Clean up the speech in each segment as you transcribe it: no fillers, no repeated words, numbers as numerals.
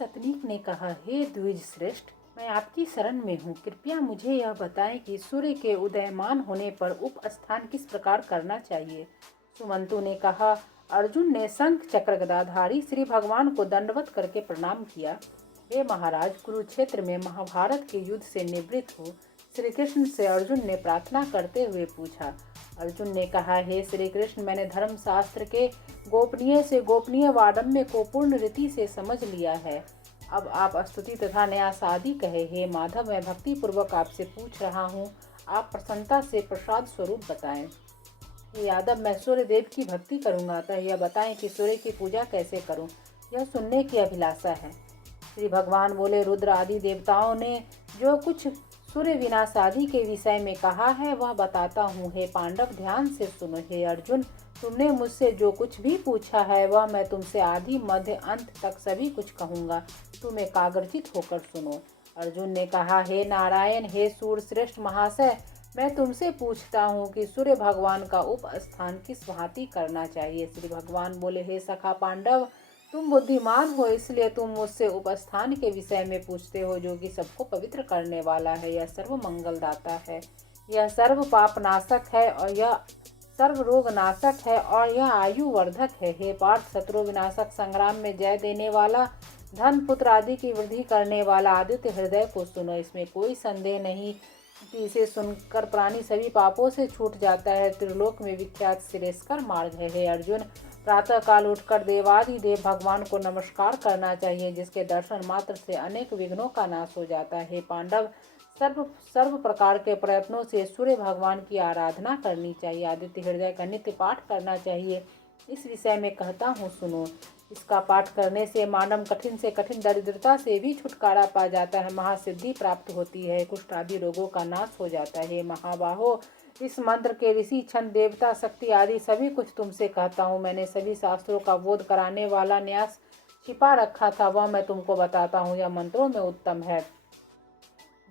सतनीक ने कहा, हे द्विज श्रेष्ठ, मैं आपकी शरण में हूँ। कृपया मुझे यह बताएं कि सूर्य के उदयमान होने पर उपस्थान किस प्रकार करना चाहिए। सुमंतु ने कहा। अर्जुन ने शंख चक्र गदाधारी श्री भगवान को दंडवत करके प्रणाम किया। हे महाराज, कुरुक्षेत्र में महाभारत के युद्ध से निवृत्त हो श्री कृष्ण से अर्जुन ने प्रार्थना करते हुए पूछा। अर्जुन ने कहा, हे श्री कृष्ण, मैंने धर्मशास्त्र के गोपनीय से गोपनीय वाडम्य को पूर्ण रीति से समझ लिया है। अब आप स्तुति तथा न्यास आदि कहे। हे माधव, मैं भक्ति पूर्वक आपसे पूछ रहा हूँ, आप प्रसन्नता से प्रसाद स्वरूप बताएं। हे यादव, मैं सूर्य देव की भक्ति करूँगा, अतः यह बताएं कि सूर्य की पूजा कैसे करूँ, यह सुनने की अभिलाषा है। श्री भगवान बोले, रुद्र आदि देवताओं ने जो कुछ सूर्य विनाश आदि के विषय में कहा है वह बताता हूँ। हे पांडव, ध्यान से सुनो। हे अर्जुन, तुमने मुझसे जो कुछ भी पूछा है वह मैं तुमसे आदि मध्य अंत तक सभी कुछ कहूँगा। तुम एकाग्रचित होकर सुनो। अर्जुन ने कहा, हे नारायण, हे सूर्य श्रेष्ठ महाशय, मैं तुमसे पूछता हूँ कि सूर्य भगवान का उपस्थान किस भांति करना चाहिए। श्री भगवान बोले, हे सखा पांडव, तुम बुद्धिमान हो, इसलिए तुम मुझसे उपस्थान के विषय में पूछते हो, जो कि सबको पवित्र करने वाला है। यह सर्व मंगलदाता है, यह सर्व पाप नाशक है, और यह सर्व रोग नाशक है, और यह आयु वर्धक है। हे पार्थ, शत्रु विनाशक संग्राम में जय देने वाला, धन पुत्र आदि की वृद्धि करने वाला आदित्य हृदय को सुनो। इसमें कोई संदेह नहीं कि इसे सुनकर प्राणी सभी पापों से छूट जाता है। त्रिलोक में विख्यात श्रेयस्कर मार्ग है। हे अर्जुन, प्रातः काल उठकर देवादिदेव भगवान को नमस्कार करना चाहिए, जिसके दर्शन मात्र से अनेक विघ्नों का नाश हो जाता है। हे पांडव, सर्व प्रकार के प्रयत्नों से सूर्य भगवान की आराधना करनी चाहिए। आदित्य हृदय का नित्य पाठ करना चाहिए। इस विषय में कहता हूँ, सुनो। इसका पाठ करने से मानव कठिन से कठिन दरिद्रता से भी छुटकारा पा जाता है, महासिद्धि प्राप्त होती है, कुष्ठ आदि रोगों का नाश हो जाता है। हे महाबाहो, इस मंत्र के ऋषि छंद देवता शक्ति आदि सभी कुछ तुमसे कहता हूँ। मैंने सभी शास्त्रों का बोध कराने वाला न्यास छिपा रखा था, वह मैं तुमको बताता हूँ। यह मंत्रों में उत्तम है।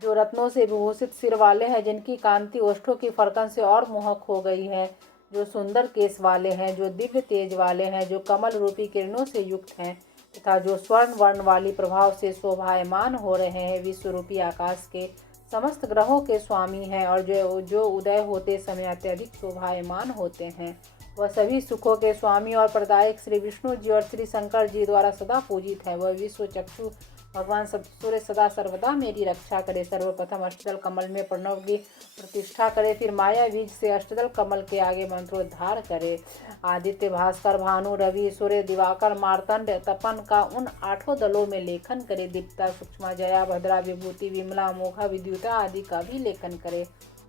जो रत्नों से विभूषित सिर वाले हैं, जिनकी कांति ओष्ठों की फरकन से और मोहक हो गई है, जो सुंदर केश वाले हैं, जो दिव्य तेज वाले हैं, जो कमल रूपी किरणों से युक्त हैं, तथा जो स्वर्ण वर्ण वाली प्रभाव से शोभायमान हो रहे हैं, विश्व रूपी आकाश के समस्त ग्रहों के स्वामी हैं, और जो उदय होते समय अत्यधिक शोभायमान होते हैं, वह सभी सुखों के स्वामी और प्रदायक श्री विष्णु जी और श्री शंकर जी द्वारा सदा पूजित है। वह विश्व चक्षु भगवान सूर्य सदा सर्वदा मेरी रक्षा करे। सर्वप्रथम अष्टदल कमल में प्रणव की प्रतिष्ठा करे, फिर माया बीज से अष्टदल कमल के आगे मंत्रोद्धार करे। आदित्य, भास्कर, भानु, रवि, सूर्य, दिवाकर, मार्तंड, तपन का उन 8 दलों में लेखन करे। दीप्ता, सूक्ष्मा, जया, भद्रा, विभूति, विमला, अमोघा, विद्युता आदि का भी लेखन करे,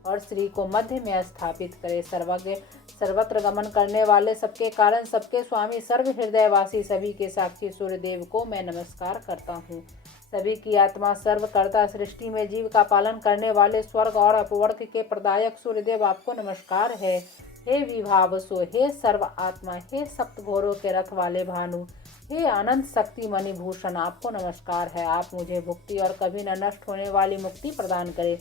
और श्री को मध्य में स्थापित करे। सर्वज्ञ, सर्वत्र गमन करने वाले, सबके कारण, सबके स्वामी, सर्व हृदयवासी, सभी के साक्षी सूर्यदेव को मैं नमस्कार करता हूँ। सभी की आत्मा, सर्वकर्ता, सृष्टि में जीव का पालन करने वाले, स्वर्ग और अपवर्ग के प्रदायक सूर्यदेव आपको नमस्कार है। हे विभावसो, हे सर्व आत्मा, हे सप्त घोरों के रथ वाले भानु, हे अनंत शक्ति मणिभूषण, आपको नमस्कार है। आप मुझे भुक्ति और कभी न नष्ट होने वाली मुक्ति प्रदान करें।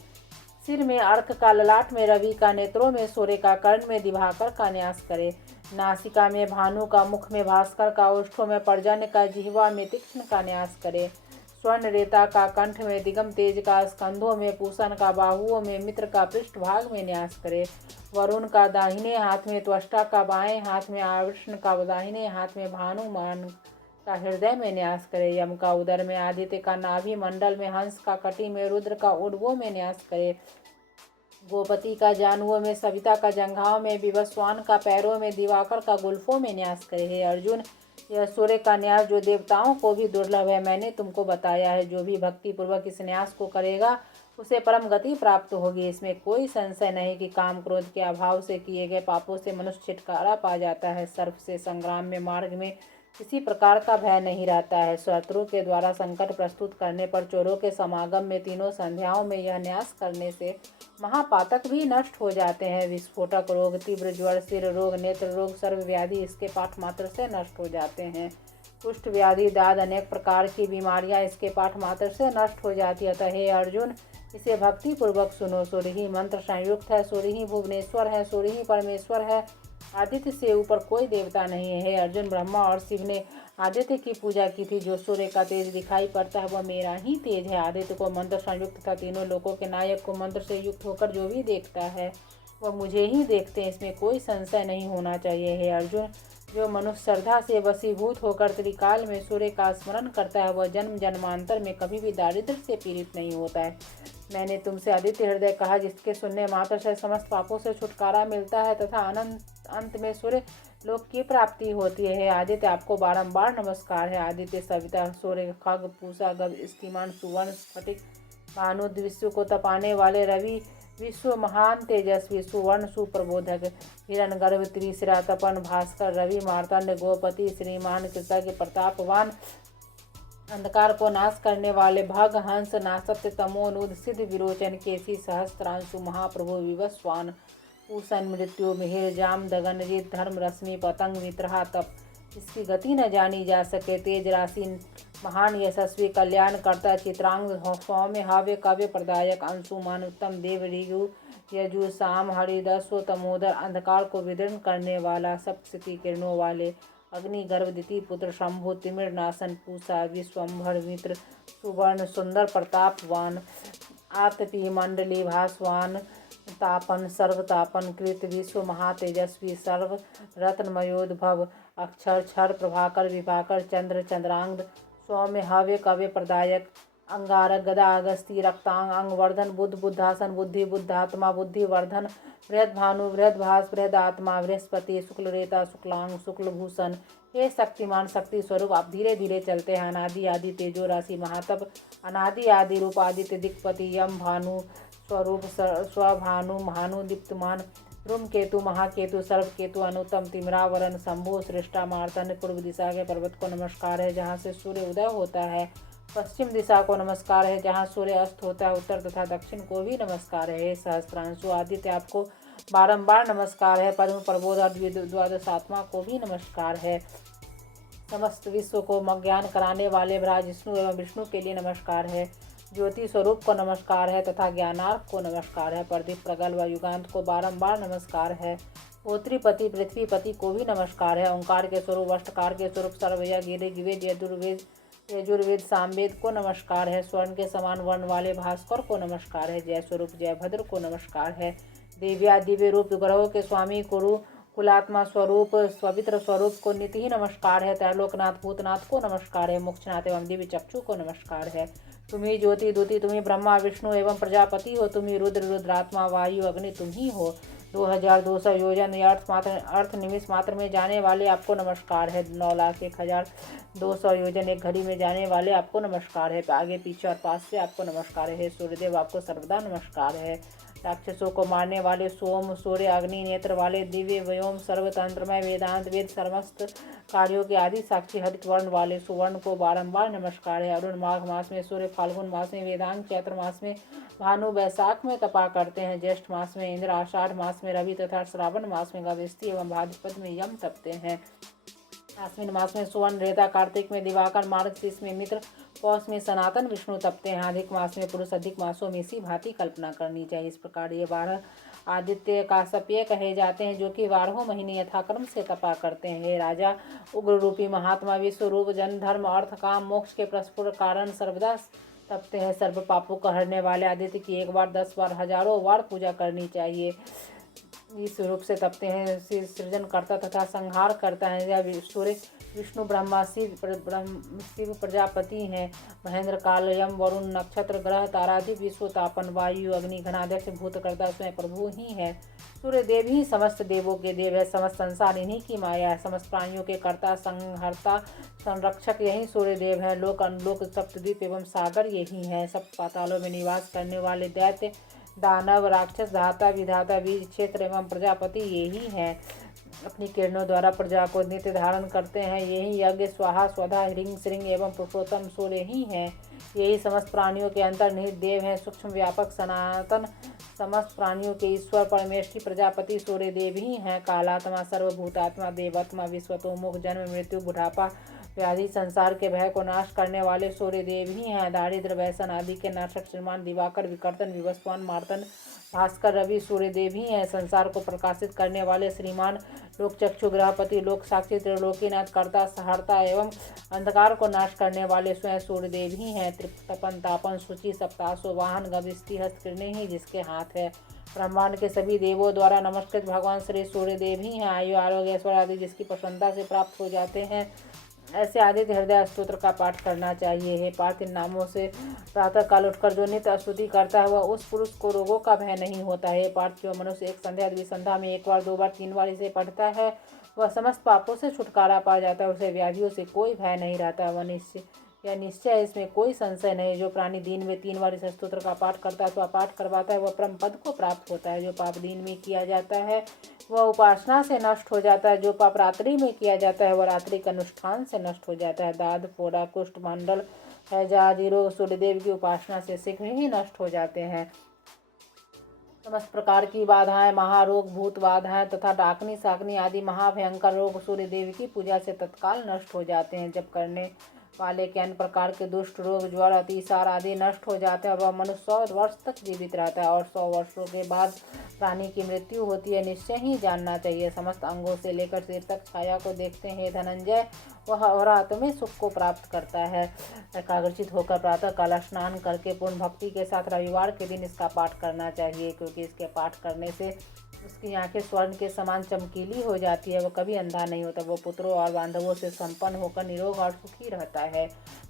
सिर में अर्क का, ललाट में रवि का, नेत्रों में सूर्य का, कर्ण में दिवाकर का न्यास करे। नासिका में भानु का, मुख में भास्कर का, ओष्ठों में पर्जन्य का, जिह्वा में तीक्ष्ण का न्यास करे। स्वर्ण रेता का, कंठ में दिगम तेज का, स्कंधों में पूषण का, बाहुओं में मित्र का, पृष्ठभाग में न्यास करे। वरुण का दाहिने हाथ में, त्वष्टा का बाएं हाथ में, आवर्षण का दाहिने हाथ में, भानुमान का हृदय में न्यास करे। यम का उदर में, आदित्य का नाभि मंडल में, हंस का कटी में, रुद्र का उड़वों में न्यास करे। गोपति का जानुओं में, सविता का जंघाओं में, विवस्वान का पैरों में, दिवाकर का गुल्फों में न्यास करे। हे अर्जुन, यह सूर्य का न्यास जो देवताओं को भी दुर्लभ है, मैंने तुमको बताया है। जो भी भक्ति पूर्वक इस न्यास को करेगा उसे परम गति प्राप्त होगी। इसमें कोई संशय नहीं कि काम क्रोध के अभाव से किए गए पापों से मनुष्य छुटकारा पा जाता है। सर्प से संग्राम में, मार्ग में किसी प्रकार का भय नहीं रहता है। शत्रु के द्वारा संकट प्रस्तुत करने पर, चोरों के समागम में, तीनों संध्याओं में यह न्यास करने से महापातक भी नष्ट हो जाते हैं। विस्फोटक रोग, तीव्र ज्वर, सिर रोग, नेत्र रोग, सर्व व्याधि इसके पाठ मात्र से नष्ट हो जाते हैं। कुष्ठ व्याधि, दाद, अनेक प्रकार की बीमारियां इसके पाठ मात्र से नष्ट हो जाती है। अतः हे अर्जुन, इसे भक्ति पूर्वक सुनो। सूर्य ही मंत्र संयुक्त है, सूर्य ही भुवनेश्वर है, सूर्य ही परमेश्वर है। आदित्य से ऊपर कोई देवता नहीं है। हे अर्जुन, ब्रह्मा और शिव ने आदित्य की पूजा की थी। जो सूर्य का तेज दिखाई पड़ता है वह मेरा ही तेज है। आदित्य को मंत्र संयुक्त तथा तीनों लोकों के नायक को मंत्र से युक्त होकर जो भी देखता है वह मुझे ही देखते हैं, इसमें कोई संशय नहीं होना चाहिए। हे अर्जुन, जो मनुष्य श्रद्धा से वशीभूत होकर त्रिकाल में सूर्य का स्मरण करता है वह जन्म जन्मांतर में कभी भी दारिद्र्य से पीड़ित नहीं होता है। मैंने तुमसे आदित्य हृदय कहा, जिसके सुनने मात्र से समस्त पापों से छुटकारा मिलता है तथा अंत में सूर्य लोक की प्राप्ति होती है। आदित्य, आपको बारंबार नमस्कार है। आदित्य, सविता, सूर्य, खग, पूषा, गभ, स्कीमान, सुवर्ण, स्फटिक, भानु, विश्व को तपाने वाले रवि, विश्व महान तेजस्वी, सुवर्ण सुप्रबोधक, हिरण्यगर्भ, त्रिशिरा, तपन, भास्कर, रवि, मार्तंड, गोपति, श्रीमान, कृतज्ञ, प्रतापवान, अंधकार को नाश करने वाले, भग, हंस, नासत्य, तमोनुद, सिद्ध, विरोचन, केसी, सहस्त्रांशु, महाप्रभु, विवस्वान, पूषण, मृत्यु, मिहिर, जाम, दगनजित, धर्म, रश्मि, पतंग, वित्रहा, तप, इसकी गति न जानी जा सके, तेज राशि, महान, यशस्वी, कल्याणकर्ता, चित्रांग, सौम्य, हाव्य, काव्य प्रदायक, अंशुमान, उत्तम, देव, ऋगु, यजु, साम, हरिदस्व, तमोदर, अंधकार को विदीर्ण करने वाला, सप्तशती किरणों वाले, अग्नि, गर्भ, दिति, पुत्र, शंभु, तिमिर नाशन, पूषा, विश्वम्भर, मित्र, सुवर्ण, सुंदर, प्रतापवान, आतपी, मंडली, भासवान, तापन, सर्वतापन कृत, विश्व महातेजस्वी, सर्व रत्नमयोद्भव, अक्षर, क्षर, प्रभाकर, विभाकर, चंद्र, चंद्रांग, सौम्य, हव्य, कव्य प्रदायक, अंगारक, गदा, अगस्ती, रक्तांग, अंगवर्धन, बुद्ध, बुद्धासन, बुद्धि, बुद्धात्मा, बुद्धिवर्धन, बृहद भानु, बृहद भास, बृहद आत्मा, बृहस्पति, शुक्लरेता, शुक्लांग, शुक्लभूषण, हे शक्तिमान, शक्ति स्वरूप, आप धीरे धीरे चलते हैं। अनादि आदि तेजो राशि महातप, अनादि आदि रूप, आदित्य, दिक्पति, यम, भानु स्वरूप, स्वभानु, भानु दीप्तमान, ध्रुम केतु, महाकेतु, सर्वकेतु, अनुतम, तिमरावरण, शंभु, श्रेष्ठा, मार्तंड, पूर्व दिशा के पर्वत को नमस्कार है जहाँ से सूर्य उदय होता है। पश्चिम दिशा को नमस्कार है जहाँ सूर्य अस्त होता है। उत्तर तथा दक्षिण को भी नमस्कार है। सहस्त्रांशु आदित्य, आपको बारंबार नमस्कार है। पद्म, प्रबोध और द्वादशात्मा को भी नमस्कार है। समस्त विश्व को ज्ञान कराने वाले ब्रह्मा एवं विष्णु के लिए नमस्कार है। ज्योति स्वरूप को नमस्कार है तथा ज्ञानार्क को नमस्कार है। प्रदीप, प्रगल्भ व युगांत को बारंबार नमस्कार है। होत्रीपति, पृथ्वीपति को भी नमस्कार है। ओंकार के स्वरूप, अष्टकार के स्वरूप, सर्वयज्ञ, ऋग्वेद, यजुर्वेद, सामवेद को नमस्कार है। स्वर्ण के समान वर्ण वाले भास्कर को नमस्कार है। जय स्वरूप, जय भद्र को नमस्कार है। दिव्या दिव्य रूप ग्रहों के स्वामी कुरु कुलात्मा स्वरूप, पवित्र स्वरूप को नित्य ही नमस्कार है। त्रैलोकनाथ, भूतनाथ को नमस्कार है। मोक्षनाथ एवं दिव्य चक्षु को नमस्कार है। तुम्ही ज्योति दूती, तुम्ही ब्रह्मा विष्णु एवं प्रजापति हो। तुम्ही रुद्र, रुद्रात्मा, वायु, अग्नि तुम ही हो। 2200 योजन अर्थ निमिष मात्र में जाने वाले आपको नमस्कार है। 9,01,200 योजन एक घड़ी में जाने वाले आपको नमस्कार है। आगे पीछे और पास से आपको नमस्कार है। सूर्यदेव, आपको सर्वदा नमस्कार है। राक्षसों को मारने वाले सोम, सूर्य, अग्नि नेत्र वाले दिव्य व्योम, सर्वतंत्रमय वेदांत वेद, समस्त कार्यों के आदि साक्षी हरित वर्ण वाले सुवर्ण को बारंबार नमस्कार है। अरुण, माघ मास में सूर्य, फाल्गुन मास में वेदांत, चैत्र मास में भानु, वैशाख में तपा करते हैं, ज्येष्ठ मास में इंद्र, आषाढ़ मास में रवि तथा श्रावण मास में गविष्ठी एवं भाद्रपद में यम तपते हैं। आश्विन मास में सुवर्ण, रेता, कार्तिक में दिवाकर, मार्गशीर्ष में मित्र, पौष में सनातन विष्णु तपते हैं। अधिक मास में पुरुष, अधिक मासों में इसी भांति कल्पना करनी चाहिए। इस प्रकार ये 12 आदित्य काश्यपीय कहे जाते हैं जो कि 12 महीने यथाक्रम से तपा करते हैं। हे राजा, उग्र रूपी महात्मा, विश्व रूप, जन, धर्म, अर्थ, काम, मोक्ष के प्रस्फुट कारण सर्वदा तपते हैं। सर्व पापों को हरने वाले आदित्य की 1 बार, 10 बार, हजारों बार पूजा करनी चाहिए। इस रूप से तपते हैं। सृजन करता तथा संहार करता है। यह सूर्य विष्णु, ब्रह्मा, शिव प्रजापति हैं। महेंद्र, काल, यम, वरुण, नक्षत्र, ग्रह, तारादि, विश्व, तापन, वायु, अग्नि, घनाध्यक्ष, भूतकर्ता स्वयं प्रभु ही है। सूर्य देव ही समस्त देवों के देव है। समस्त संसार इन्हीं की माया है। समस्त प्राणियों के कर्ता, संहर्ता, संरक्षक यही सूर्य देव है। लोक, अनलोक, सप्तद्वीप एवं सागर यही हैं। सप्त पातालों में निवास करने वाले दैत्य, दानव, राक्षस, धाता, विधाता, बीज, क्षेत्र एवं प्रजापति यही हैं। अपनी किरणों द्वारा प्रजा को नित्य धारण करते हैं। यही यज्ञ, स्वाहा, स्वधा, ह्रीं, श्रीं एवं पुरुषोत्तम सूर्य ही हैं। यही समस्त प्राणियों के अंतर्निहित देव हैं। सूक्ष्म, व्यापक, सनातन, समस्त प्राणियों के ईश्वर, परमेष्ठी, प्रजापति सूर्य देव ही हैं। कालात्मा, सर्वभूतात्मा, देवात्मा, विश्वतोमुख, जन्म, मृत्यु, बुढ़ापा, व्याधि संसार के भय को नाश करने वाले सूर्य देव ही हैं। दारिद्र्य व्यसन आदि के नाशक श्रीमान दिवाकर, विकर्तन, विवस्वान, मार्तन, भास्कर, रवि सूर्य देव ही हैं। संसार को प्रकाशित करने वाले श्रीमान लोक चक्षु, ग्रहपति, लोक साक्षी, त्रिलोकीनाथ, कर्ता, सहर्ता एवं अंधकार को नाश करने वाले स्वयं सूर्य देव ही हैं। तपन, तापन, सूचि, सप्तासो, वाहन, गविष्टि, हस्त, किरणें ही जिसके हाथ है। ब्रह्मांड के सभी देवों द्वारा नमस्कृत भगवान श्री सूर्य देव ही हैं। आयु, आरोग्य, ऐश्वर्य आदि जिसकी प्रसन्नता से प्राप्त हो जाते हैं, ऐसे आदित्य हृदय स्तोत्र का पाठ करना चाहिए। हे पार्थ, इन नामों से प्रातः काल उठकर जो नित्य स्तुति करता है वह उस पुरुष को रोगों का भय नहीं होता है। पार्थ, जो मनुष्य एक संध्या द्विसंध्या में 1 बार 2 बार 3 बार इसे पढ़ता है वह समस्त पापों से छुटकारा पा जाता है। उसे व्याधियों से कोई भय नहीं रहता। वह निश्चय इसमें कोई संशय नहीं। जो प्राणी दिन में 3 बार इस स्तोत्र का पाठ करता है, अथवा पाठ करवाता है, वह परम पद को प्राप्त होता है। जो पाप दिन में किया जाता है वह उपासना से नष्ट हो जाता है। जो पाप रात्रि में किया जाता है वह रात्रि के अनुष्ठान से नष्ट हो जाता है। दाद, फोड़ा, कुष्ठ, मंडल, हैजा आदि रोग सूर्यदेव की उपासना से शीघ्र ही नष्ट हो जाते हैं। समस्त प्रकार की बाधाएं, महारोग, भूत बाधाएं तथा डाकनी, साकनी आदि महाभयंकर रोग सूर्यदेव की पूजा से तत्काल नष्ट हो जाते हैं। जब करने वाले के अन्य प्रकार के दुष्ट रोग, ज्वर, अतिसार आदि नष्ट हो जाते हैं। वह मनुष्य 100 वर्ष तक जीवित रहता है और 100 वर्षों के बाद प्राणी की मृत्यु होती है। निश्चय ही जानना चाहिए। समस्त अंगों से लेकर सिर तक छाया को देखते हैं धनंजय, वह अहोरात्र में सुख को प्राप्त करता है। एकाग्रचित होकर प्रातः काल स्नान करके पूर्ण भक्ति के साथ रविवार के दिन इसका पाठ करना चाहिए, क्योंकि इसके पाठ करने से उसकी आंखें स्वर्ण के समान चमकीली हो जाती है। वह कभी अंधा नहीं होता। वो पुत्रों और बांधवों से संपन्न होकर निरोग और सुखी रहता है।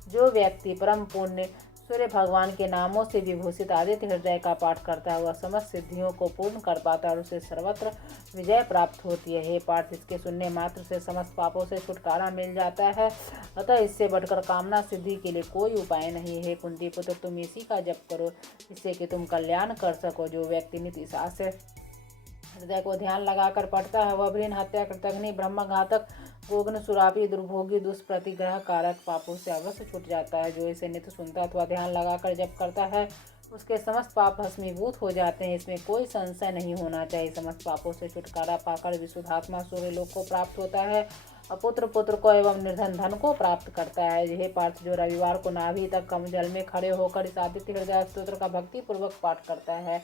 जो व्यक्ति परम पुण्य सूर्य भगवान के नामों से विभूषित आदित्य हृदय का पाठ करता है वह समस्त सिद्धियों को पूर्ण कर पाता है और उसे सर्वत्र विजय प्राप्त होती है। हे पार्थ, इसके सुनने मात्र से समस्त पापों से छुटकारा मिल जाता है। अतः इससे बढ़कर कामना सिद्धि के लिए कोई उपाय नहीं है। कुंती पुत्र, तुम इसी का जप करो, इससे कि तुम कल्याण कर सको। जो व्यक्ति नित्य इस आशय हृदय को ध्यान लगाकर पढ़ता है वह भ्रूण हत्या, कृतघ्नि, ब्रह्मघातक, गोग्न, सुरापी, दुर्भोगी, दुष्प्रतिग्रह कारक पापों से अवश्य छूट जाता है। जो इसे नित्य सुनता अथवा ध्यान लगाकर जप करता है उसके समस्त पाप भस्मीभूत हो जाते हैं। इसमें कोई संशय नहीं होना चाहिए। समस्त पापों से छुटकारा पाकर विशुद्धात्मा सूर्य लोक को प्राप्त होता है। अपुत्र पुत्र को एवं निर्धन धन को प्राप्त करता है। यह पार्थ, जो रविवार को नाभि तक कम जल में खड़े होकर इस आदित्य हृदय स्तोत्र का भक्ति पूर्वक पाठ करता है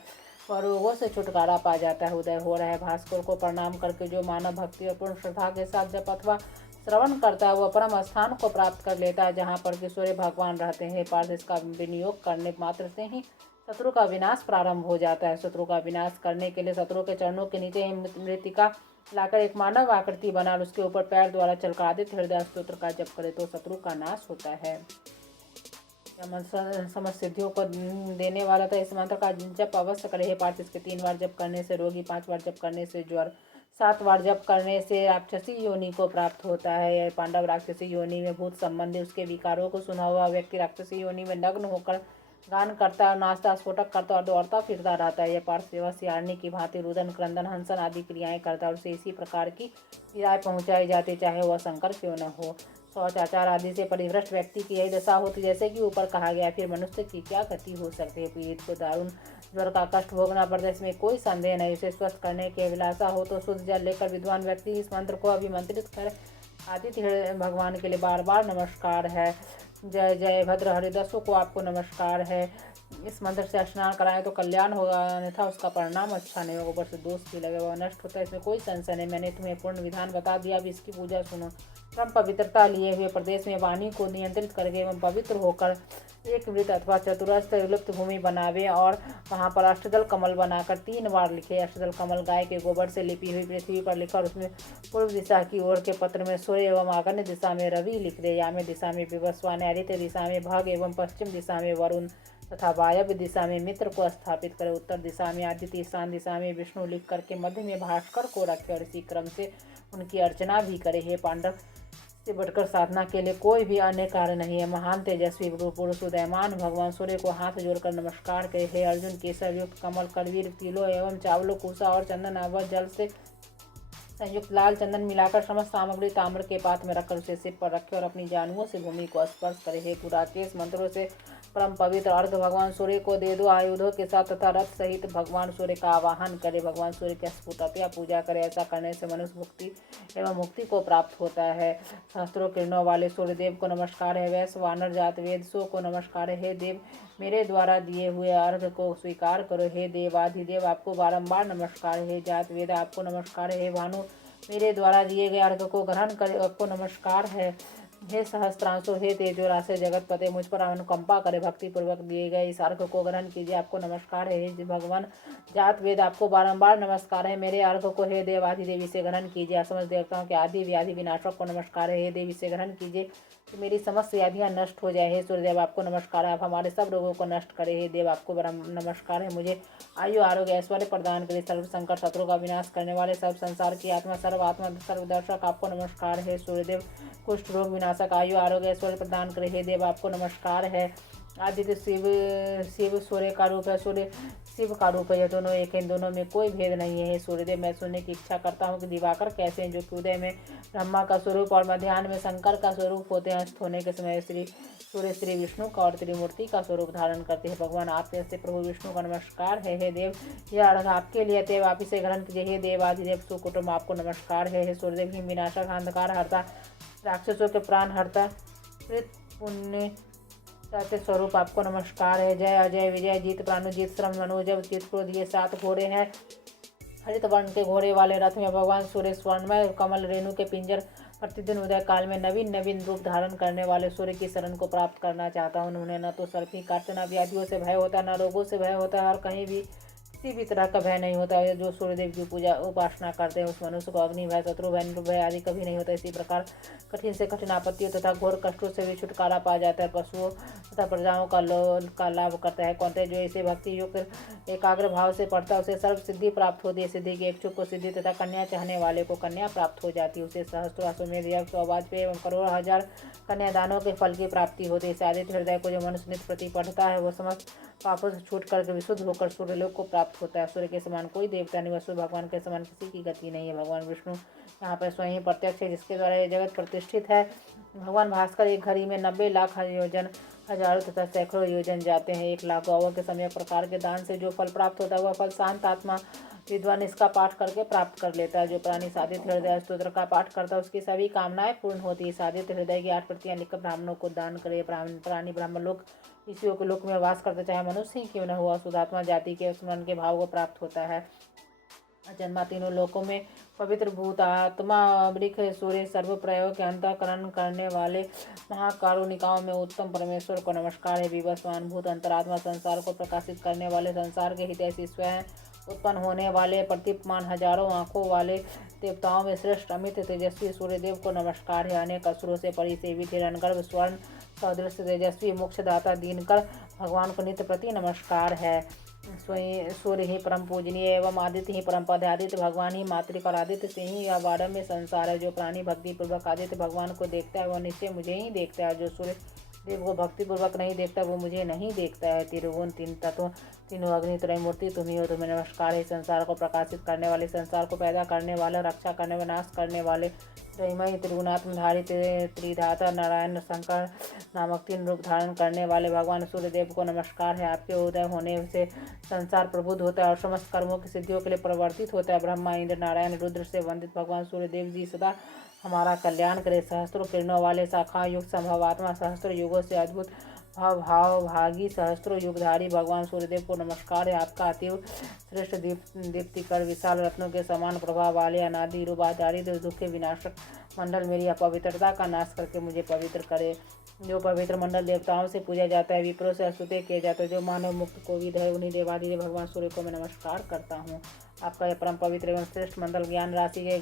वह रोगों से छुटकारा पा जाता है। उदय हो रहे भास्कर को प्रणाम करके जो मानव भक्ति और पूर्ण श्रद्धा के साथ जप अथवा श्रवण करता है वह परम स्थान को प्राप्त कर लेता है, जहाँ पर कि सूर्य भगवान रहते हैं। पार्थ, इसका विनियोग करने मात्र से ही शत्रु का विनाश प्रारंभ हो जाता है। शत्रु का विनाश करने के लिए शत्रु के चरणों के नीचे ही मृतिका लाकर एक मानव आकृति बना और उसके ऊपर पैर द्वारा चलकर आदित्य हृदय स्तोत्र का जप करे तो शत्रु का नाश होता है। समस्त सिद्धियों को देने वाला था। इस मंत्र का जप अवश्य करे। हे पार्थ, इसके 3 बार जप करने से रोगी, 5 बार जप करने से ज्वर, 7 बार जप करने से राक्षसी योनि को प्राप्त होता है। यह पांडव राक्षसी योनि में भूत संबंधी उसके विकारों को सुना हुआ व्यक्ति राक्षसी योनि में नग्न होकर गान करता है, नाचता, स्फोटक करता और दौड़ता फिरता रहता है। यह पार्थ सेवा सियारनी की भांति रुदन, क्रंदन, हंसन आदि क्रियाएं करता है और उसे इसी प्रकार की पीड़ाएं पहुंचाई जाती, चाहे वह शंकर क्यों न हो। शौच, आचार आदि से परिभ्रष्ट व्यक्ति की यही दशा होती, जैसे कि ऊपर कहा गया। फिर मनुष्य की क्या गति हो सकती है। पीड़ित को दारुण ज्वर का कष्ट भोगना पड़ता है, इसमें कोई संदेह नहीं। उसे स्वस्थ करने की अभिलाषा हो तो शुद्ध जल लेकर विद्वान व्यक्ति इस मंत्र को अभिमंत्रित कर आदित्य भगवान के लिए बार बार नमस्कार है। जय जय भद्र हरिदसों को आपको नमस्कार है। इस मंत्र से स्नान कराएं तो कल्याण होगा, अन्यथा उसका परिणाम अच्छा नहीं होगा। ऊपर से दोष भी लगे वह नष्ट होता है, इसमें कोई संशय नहीं। मैंने तुम्हें पूर्ण विधान बता दिया, अब इसकी पूजा सुनो। परम पवित्रता लिए हुए प्रदेश में वाणी को नियंत्रित करके एवं पवित्र होकर एक वृत्त अथवा चतुरस्थ लुप्त भूमि बनावे और वहाँ पर अष्टदल कमल बनाकर 3 बार लिखे। अष्टदल कमल गाय के गोबर से लिपी हुई पृथ्वी पर लिखा और उसमें पूर्व दिशा की ओर के पत्र में सूर्य एवं आग्नेय दिशा में रवि लिख दे। यामे दिशा में विवस्वान, नैऋत्य दिशा में भग एवं पश्चिम दिशा में वरुण तथा वायव्य दिशा में मित्र को स्थापित करे। उत्तर दिशा में आदित्य, ईशान दिशा में विष्णु लिख करके मध्य में भास्कर को रखे और इसी क्रम से उनकी अर्चना भी करे। हे पांडव, से बढ़कर साधना के लिए कोई भी अन्य कार्य नहीं है। महान तेजस्वी पुरुष उदयमान भगवान सूर्य को हाथ जोड़कर नमस्कार करे। हे अर्जुन, केसर युक्त कमल, करवीर, तिलों एवं चावलों, कुसा और चंदन अवध जल से संयुक्त लाल चंदन मिलाकर समस्त सामग्री ताम्र के पात्र में रखकर उसे सिर पर रखे और अपनी जानुओं से भूमि को स्पर्श करे। हे गुराकेश, मंत्रों से परम पवित्र अर्घ्य भगवान सूर्य को दे दो आयुधों के साथ तथा रथ सहित भगवान सूर्य का आवाहन करे। भगवान सूर्य की स्फुटतया पूजा करे। ऐसा करने से मनुष्य मुक्ति एवं मुक्ति को प्राप्त होता है। सहस्त्रों किरणों वाले सूर्यदेव को नमस्कार है। वैश्य वानर जात वेदसों को नमस्कार है। हे देव, मेरे द्वारा दिए हुए अर्घ्य को स्वीकार करो। हे देवाधिदेव, आपको बारंबार नमस्कार है। हे जात वेद, आपको नमस्कार है। हे भानु, मेरे द्वारा दिए गए अर्घ्य को ग्रहण करे, आपको नमस्कार है। हे सहस्त्रांशो, हे तेजो राशि जगत पते, मुझ पर अनुकंपा करे, भक्ति पूर्वक दिए गए इस अर्घ्य को ग्रहण कीजिए, आपको नमस्कार है। हे भगवान जात वेद, आपको बारंबार नमस्कार है। मेरे अर्घ्य को हे देव आदि देवी से ग्रहण कीजिए। असमस्त देवताओं के आदि व्याधि विनाशक को नमस्कार है। हे देवी से ग्रहण कीजिए कि मेरी समस्त व्याधियां नष्ट हो जाए। हे सूर्यदेव, आपको नमस्कार है। आप हमारे सब रोगों को नष्ट करें। हे देव, आपको नमस्कार है। मुझे आयु आरोग्य ऐश्वर्य प्रदान करे। सर्व संकट शत्रु का विनाश करने वाले, सब संसार की आत्मा, सर्वदर्शक, आपको नमस्कार है। सूर्यदेव, कुष्ठ रोग विनाशक, आयु आरोग्य ऐश्वर्य प्रदान करे। हे देव, आपको नमस्कार है। आदित्य शिव सूर्य का रूप है, सूर्य शिव का रूप है। यह दोनों एक हैं, इन दोनों में कोई भेद नहीं है। हे सूर्यदेव, मैं सुनने की इच्छा करता हूँ कि दिवाकर कैसे हैं, जो कि उदय में ब्रह्मा का स्वरूप और मध्याह्न में शंकर का स्वरूप होते हैं। अस्त होने के समय सूर्य श्री विष्णु का और त्रिमूर्ति का स्वरूप धारण करते हैं। भगवान, आप से प्रभु विष्णु का नमस्कार है। हे देव, यह अर्घ्य आपके लिए देव, आप इसे ग्रहण कीजिए। हे देव आदिदेव सुकुटुम्ब, आपको नमस्कार है। हे सूर्यदेव, हिम विनाशक, अंधकार हरता, राक्षसों के प्राण हरता, पुण्य सत्य स्वरूप, आपको नमस्कार है। जय अजय विजय जीत प्राणु जीत श्रम मनोजव जीत क्रोध, ये 7 घोड़े हैं। हरित वर्ण के घोड़े वाले रथ में भगवान सूर्य स्वर्णमय कमल रेणु के पिंजर प्रतिदिन उदय काल में नवीन नवीन रूप धारण करने वाले सूर्य की शरण को प्राप्त करना चाहता हूँ। उन्हें न तो सर्प ही काटते, न व्याधियों से भय होता, न रोगों से भय होता है और कहीं भी किसी भी तरह का भय नहीं होता है। जो सूर्यदेव की पूजा उपासना करते हैं उस मनुष्य को अग्नि भय, शत्रु भय, भय आदि कभी नहीं होता। इसी प्रकार कठिन से कठिन आपत्तियों तथा घोर कष्टों से भी छुटकारा पा जाता है। पशुओं तथा प्रजाओं का लाभ करता है। कौनते जो इसे भक्ति युक्त एकाग्र भाव से पढ़ता है उसे सर्व सिद्धि प्राप्त होती है। सिद्धि के इच्छुक को सिद्धि तथा कन्या चाहने वाले को कन्या प्राप्त हो जाती है। उसे सहस्त्रों अश्वमेध यज्ञ, सौभाग्य एवं करोड़ हजार कन्यादानों के फल की प्राप्ति होती है। इस आदित्य हृदय को जो मनुष्य नित्य प्रति पढ़ता है वह समस्त पापों से छूट करके विशुद्ध होकर सूर्यलोक को प्राप्त होता है। सूर्य के समान कोई देवता नहीं, वसु भगवान के समान किसी की गति नहीं है। भगवान विष्णु यहाँ पर स्वयं प्रत्यक्ष है, जिसके द्वारा यह जगत प्रतिष्ठित है। भगवान भास्कर एक घड़ी में 90 लाख योजन, हजारों तथा सैकड़ों योजन जाते हैं। 1 लाख गौओं के समय प्रकार के दान से जो फल प्राप्त होता है वह फल शांत आत्मा विद्वान इसका पाठ करके प्राप्त कर लेता है। जो प्राणी सादित हृदय स्तोत्र का पाठ करता है उसकी सभी कामनाएं पूर्ण होती है। सादित हृदय की 8 प्रतियां लिखकर ब्राह्मणों को दान करे। प्राणी ब्रह्म लोक ऋषियों के लोक में वास करते, चाहे मनुष्य ही क्यों न हुआ, शुद्धात्मा जाति के स्मरण के भाव को प्राप्त होता है। जन्मा तीनों लोकों में पवित्र भूत आत्मा वृक्ष सूर्य सर्व प्रयोग के अंतःकरण करने वाले महाकारुणिकाओं में उत्तम परमेश्वर को नमस्कार है। विवस्वान भूत अंतरात्मा संसार को प्रकाशित करने वाले, संसार के हितैषी, स्वयं उत्पन्न होने वाले, प्रतीपमान हजारों आंखों वाले देवताओं में श्रेष्ठ अमित तेजस्वी सूर्यदेव को नमस्कार है। अनेक असुरों से परिसेवित हिरण्यगर्भ स्वर्ण सदृश तेजस्वी मोक्षदाता दीनकर भगवान को नित्य प्रति नमस्कार है। स्वयं सूर्य ही परम पूजनीय एवं आदित्य ही परम पद है। आदित्य भगवान ही मातृक और आदित्य से ही अवारम में संसार है। जो प्राणी भक्ति पूर्वक आदित्य भगवान को देखता है वह निश्चय मुझे ही देखता है। जो सूर्य देव को भक्ति पूर्वक नहीं देखता वो मुझे नहीं देखता है। त्रिगुण, 3 तत्व, तीनों अग्नि, त्रय मूर्ति तुम्ही हो, तुम्हें नमस्कार है। संसार को प्रकाशित करने वाले, संसार को पैदा करने वाला, रक्षा करने व नाश करने वाले, त्रयमयी त्रिगुणात्मधारी त्रिधाता नारायण शंकर नामक 3 रूप धारण करने वाले भगवान सूर्यदेव को नमस्कार है। आपके उदय होने से संसार प्रबुद्ध होता है और समस्त कर्मों की सिद्धियों के लिए परिवर्तित होता है। ब्रह्मा, इंद्र, नारायण, रुद्र से वंदित भगवान सूर्यदेव जी सदा हमारा कल्याण करे। सहस्त्रों किरणों वाले, शाखा युक्त, संभवात्मा, सहस्त्र युगों से अद्भुत भाव भागी, सहस्त्रों युगधारी भगवान सूर्यदेव को नमस्कार है। आपका अतीव श्रेष्ठ दीप्तिकर विशाल रत्नों के समान प्रभाव वाले अनादि रूप आधारी दुख के विनाशक मंडल मेरी अपवित्रता का नाश करके मुझे पवित्र करे। जो पवित्र मंडल देवताओं से पूजा जाता है, विप्रों से स्तुति किया जाता है, जो मानव मुक्त कोविद है, उन्हीं देवादिदेव भगवान सूर्य को मैं नमस्कार करता हूँ। आपका यह परम पवित्र एवं श्रेष्ठ मंडल ज्ञान राशि के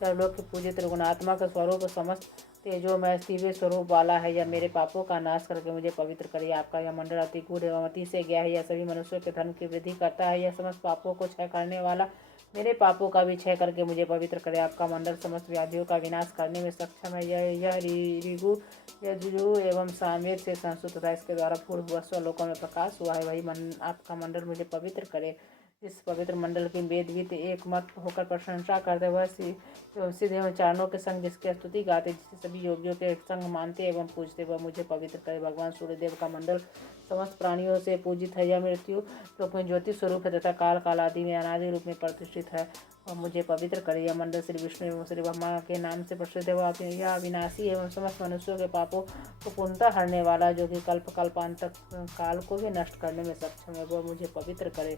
चरलोक के पूजित त्रिगुणात्मक स्वरूप समस्त तेजोमय दिव्य स्वरूप वाला है। यह मेरे पापों का नाश करके मुझे पवित्र करे। आपका यह मंडल अति गूढ़ एवं अति से गया है। यह सभी मनुष्यों के धर्म की वृद्धि करता है। यह समस्त पापों को क्षय करने वाला, मेरे पापों का भी क्षय करके मुझे पवित्र करे। आपका मंडल समस्त व्याधियों का विनाश करने में सक्षम है। यह ऋगु, यजुर्वेद एवं सामवेद से संस्कृत तथा इसके द्वारा पूर्व वस्व लोकों में प्रकाश हुआ है। वही आपका मंडल मुझे पवित्र करे। इस पवित्र मंडल की वेदविद एक मत होकर प्रशंसा करते हुए सिद्ध एवं चारणों के संग जिसकी स्तुति गाते, जिसे सभी योगियों के संग मानते एवं पूजते, वह मुझे पवित्र करे। भगवान सूर्यदेव का मंडल समस्त प्राणियों से पूजित है। यह मृत्यु लोक में ज्योति स्वरूप है तथा काल काल आदि में अनादि रूप में प्रतिष्ठित है। वह मुझे पवित्र करे। यह मंडल श्री विष्णु एवं श्री ब्रह्मा के नाम से प्रसिद्ध है। यह अविनाशी एवं समस्त मनुष्यों के पापों को पूर्णतः हरने वाला, जो कि कल्प कल्पांत काल को भी नष्ट करने में सक्षम है, वह मुझे पवित्र करे।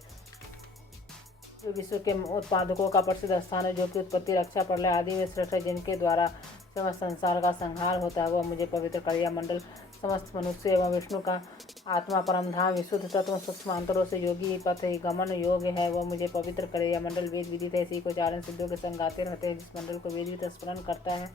जो विश्व के उत्पादकों का प्रसिद्ध स्थान है, जो कि उत्पत्ति, रक्षा, प्रलय आदि में श्रेष्ठ है, जिनके द्वारा समस्त संसार का संहार होता है, वह मुझे पवित्र करे। यह मंडल समस्त मनुष्य एवं विष्णु का आत्मा, परम धाम, विशुद्ध तत्व, सूक्ष्म अंतरों से योगी पथ गमन योग है, वह मुझे पवित्र करे। यह मंडल वेद विदित है, इसी को चारण सिद्धों के संग गाते रहते हैं। जिस मंडल को वेद विद स्मरण करता है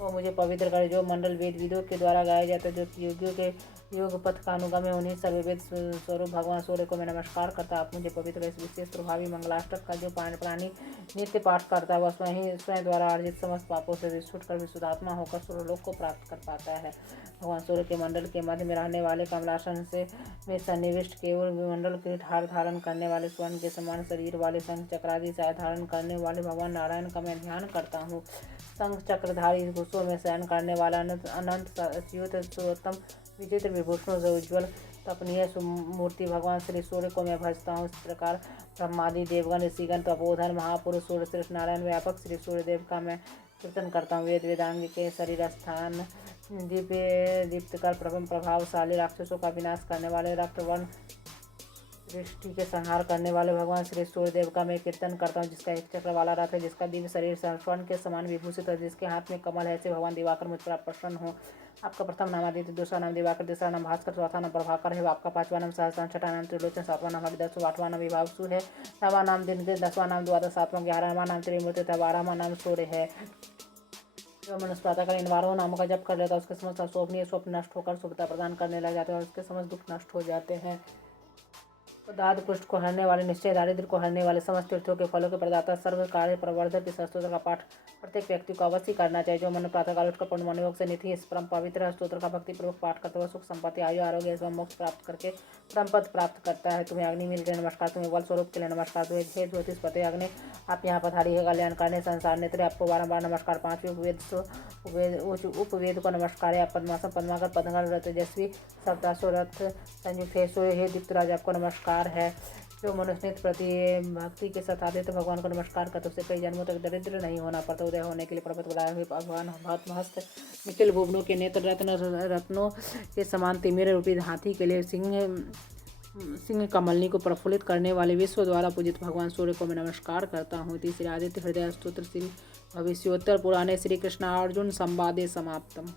वह मुझे पवित्र करे। जो मंडल वेद विदों के द्वारा गाया जाता है, जो कि योगियों के योग पथ का अनुगम है, उन्हीं सर्ववेद स्वरूप भगवान सूर्य को मैं नमस्कार करता। आप मुझे पवित्र इस विशेष प्रभावी मंगलाष्टक का जो प्राणी नित्य पाठ करता है, वह स्वयं द्वारा अर्जित समस्त पापों से छूट कर विशुद्धात्मा होकर सूर्यलोक को प्राप्त कर पाता है। भगवान सूर्य के मंडल के मध्य में रहने वाले कमलासन से में सन्निविष्ट केवल मंडल के हार धारण करने वाले, स्वर्ण के समान शरीर वाले, शंख चक्रादि से धारण करने वाले भगवान नारायण का मैं ध्यान करता हूँ। शंख चक्रधारी घुसों में शयन करने वाला अनंत अच्युत सर्वोत्तम विचित्र विभूषणों से उज्ज्वल तपनीय मूर्ति भगवान श्री सूर्य को मैं भजता हूँ। इस प्रकार ब्रह्मादि देवगण, ऋषिगण, तपोधन, महापुरुष, सूर्य श्रेष्ठ नारायण व्यापक श्री सूर्यदेव का मैं कीर्तन करता हूँ। वेद वेदांग के शरीर स्थान दिव्य दीप्तकर प्रभावशाली, राक्षसों का विनाश करने वाले, रक्तवर्ण सृष्टि के संहार करने वाले भगवान श्री सूर्यदेव का मैं कीर्तन करता हूँ। जिसका एक चक्र वाला रथ है, जिसका दिव्य शरीर स्वर्ण के समान विभूषित है, जिसके हाथ में कमल है, ऐसे भगवान दिवाकर मुझ पर प्रसन्न हो। आपका प्रथम नाम आदित्य, दूसरा नाम दिवाकर, तीसरा नाम भास्कर, चौथा नाम प्रभाकर है। आपका पांचवा नाम सहस्त्र, छठा नाम त्रिलोचन, सातवां नाम हरिदस्सु, आठवां नाम विभावसु है, नवां नाम दिनकर, 10वां नाम द्वादश, सातवां 11वां नाम त्रिमूर्ति तथा 12वां नाम सूर्य है। जो मनुष्य प्रातःकाल इन 12 नामों का जप कर लेता है, उसके समस्त अशोभनीय स्वप्न नष्ट होकर शुभता प्रदान करने लग जाते हैं और उसके समस्त दुख नष्ट हो जाते हैं। दाद पुष्ट को हरने वाले, निश्चय दारिद्र्य को हरने वाले, समस्त तीर्थों के फलों के प्रदाता, सर्व कार्य प्रवर्धक इस स्तोत्र का पाठ प्रत्येक व्यक्ति को अवश्य करना चाहिए। जो मन प्रातःकाल उठकर पूर्ण मनोयोग से निधि इस परम पवित्र स्तोत्र का भक्तिपूर्वक पाठ करते हुए सुख संपत्ति, आयु, आरोग्य एवं मोक्ष प्राप्त करके परम पद प्राप्त करता है। तुम्हें अग्नि मिल के नमस्कार, तुम्हें बल स्वरूप के लिए नमस्कार, तुम्हें हे ज्योतिषपते अग्नि, आप यहाँ पधारी है, कल्याण करने संसार नेत्र, आपको बारंबार नमस्कार। पांचवें उपवेद को नमस्कार है। आप पद्मासन, पद्माकर, पद्मकर, तेजस्वी, सप्तासो रथ संयुक्त है, सो हे दीप्तराज, आपको नमस्कार है। जो मनुष्य नित्य प्रति भक्ति के साथ आदित्य भगवान को नमस्कार करते, उससे कई जन्मों तक दरिद्र नहीं होना पड़ता। उदय होने के लिए पर्वत बनाए हुए भगवान भात्महस्त निखिल भुवनों के नेत्र रत्नों के समान तिमिर रूपी हाथी के लिए सिंह कमलनी को प्रफुल्लित करने वाले विश्व द्वारा पूजित भगवान सूर्य को मैं नमस्कार करता हूँ। तीसरे आदित्य हृदय स्तोत्र श्री भविष्योत्तर पुराणे श्री कृष्णार्जुन संवादे समाप्तम।